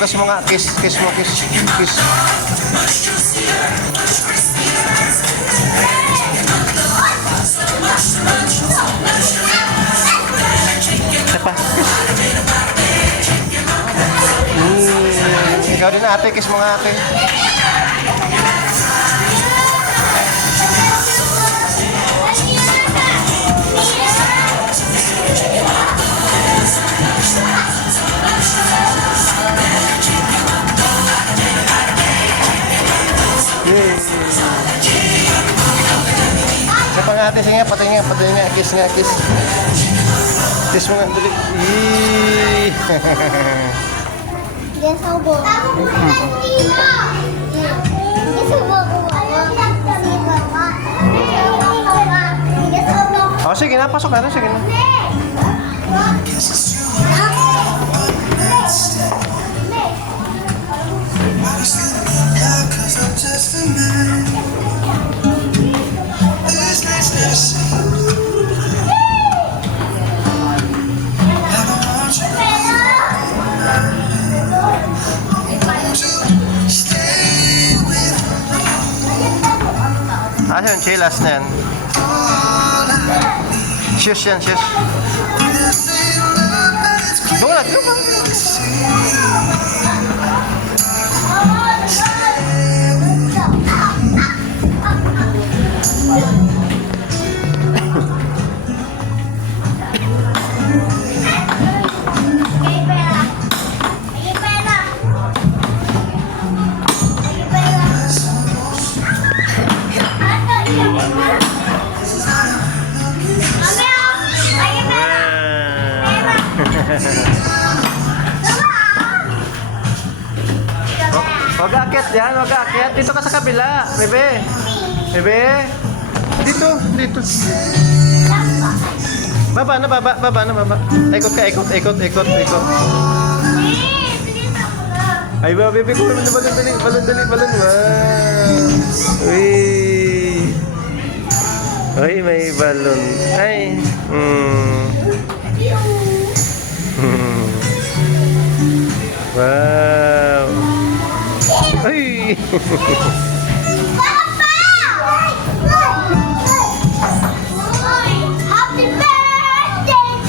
kiss mo nga. Kiss mo, kiss. Kiss. Isa pa. Ikaw din ate, kiss mo nga ate. Isa pa nga ate, sige nga, patay nga, kiss nga, kiss. Kiss mo nga, dali. Yes, obo. Oh, sige na, pasok na, sige na. Ah, yun, chilas na yan. Cheers yan, cheers. Bulat, bulat. Wag aakyat yan, wag aakyat. Dito ka sa kabila, bebe. Bebe. Dito. Baba na. Ikot ka, ikot. Ay, ba, bebe ko. Balon. Wow. Uy, may balon. Ay. Wow. Ay. Happy birthday,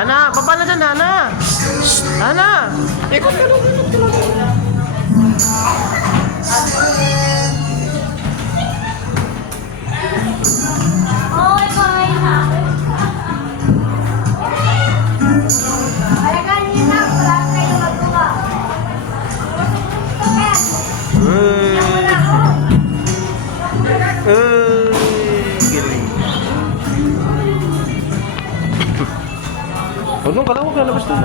Ana, baba na dyan, Ana. Ana, ikot ka lang. Giling. Huwag ka lang, labas na.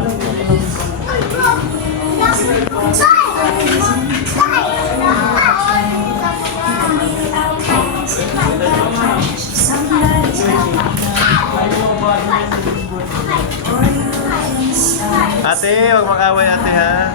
Ate, huwag mag-away ate ha.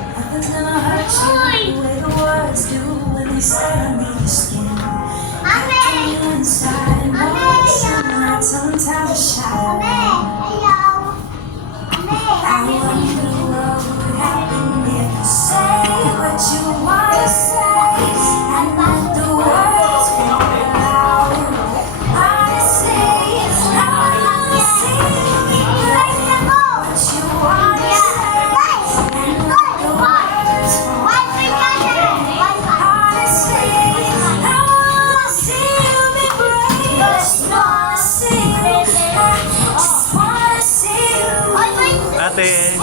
Ate.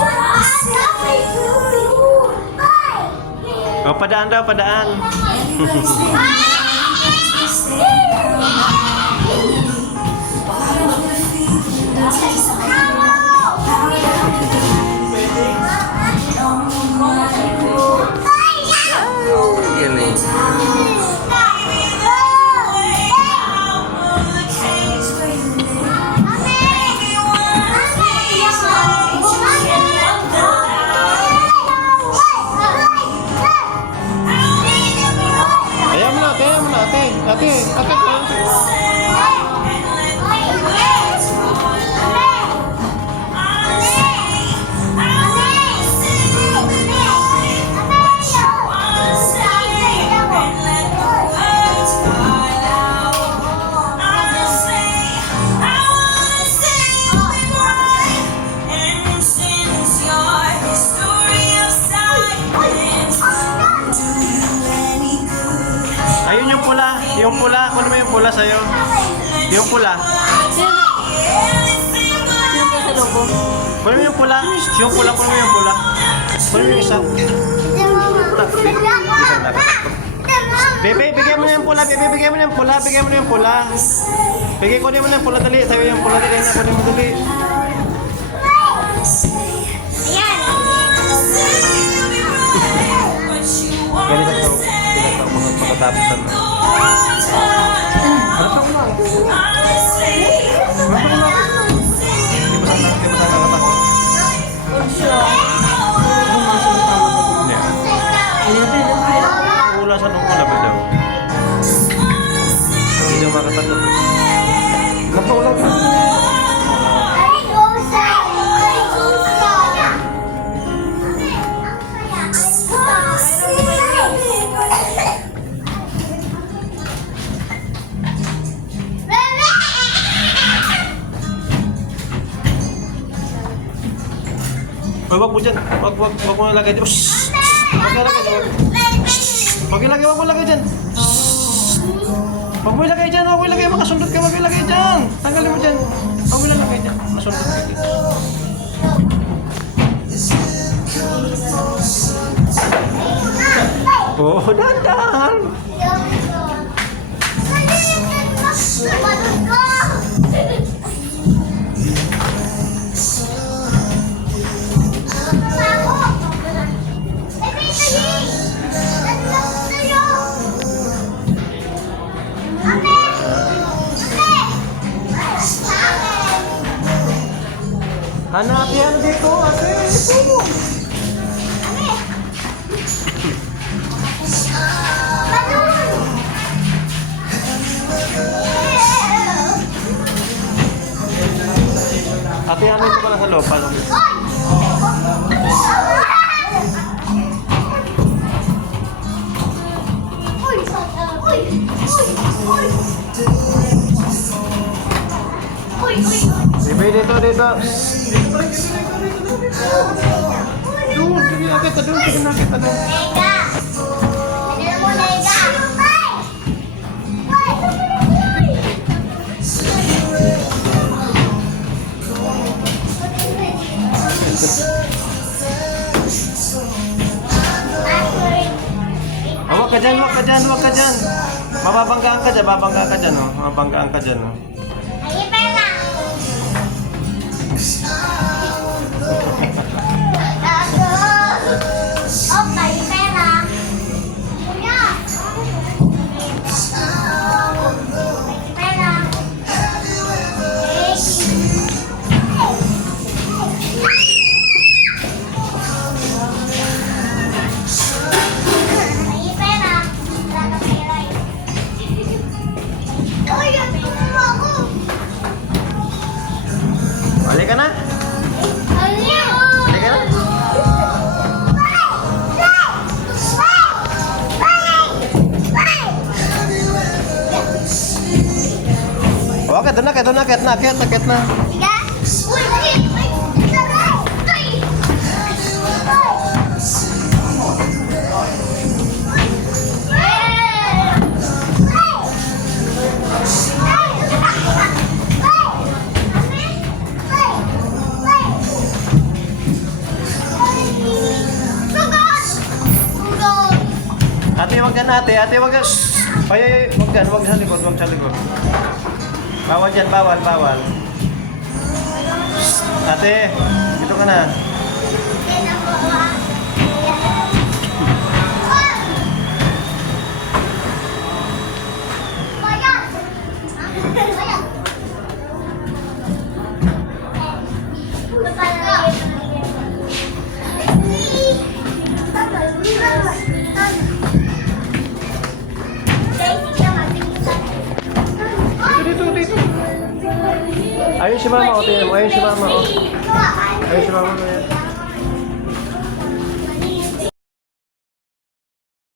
Oh, padaan daw, padaan. Yung pula, kunin mo yung pula sa'yo. Yung pula. Sino po sa lobo? Kunin mo yung pula. Yung pula, kunin mo yung pula. Kunin mo yung isa. Bebe, bigyan mo na yung pula. Bebe, bigyan mo na yung pula. Bigyan mo na yung pula. Bigyan ko mo na yung pula. Dali. Sa'yo yung pula. Dali na. Kunin mo dali. Ganito ito. Pagkatapos na. Di ba sana nakatakot? Huwag siya. Pumasok na tama ko. Hindi. Wala sa nung una ba daw? Hindi daw makatakot. Napaulang na. Ay, wag mo dyan. Wag mo nalagay dyan. Shhh! Wag mo nalagay dyan. Wag mo ilagay dyan. Wag mo ilagay dyan. Wag mo ilagay. Makasundot ka. Wag mo ilagay dyan. Tanggalin mo dyan. Wag mo ilagay dyan. Masundot ka dito. Oh, dandan. Hanap yan dito, ate. Ito. Ate, ano ito pala sa loob? Paano? Bebe, dito. Doon, sige na kita doon. Huwag ka dyan. Mababanggaan ka dyan, oh. Mababanggaan ka dyan, oh. Balik ka na? Balik ka na? Oke, doon na, akit na. Ate, wag yan ate, wag yan. Ay, wag yan, wag sa likod. Bawal dyan, bawal. Ate, dito ka na. Dito. Ayun si mama, tingnan mo. Ayun si mama, oh. Ayun si mama, yan.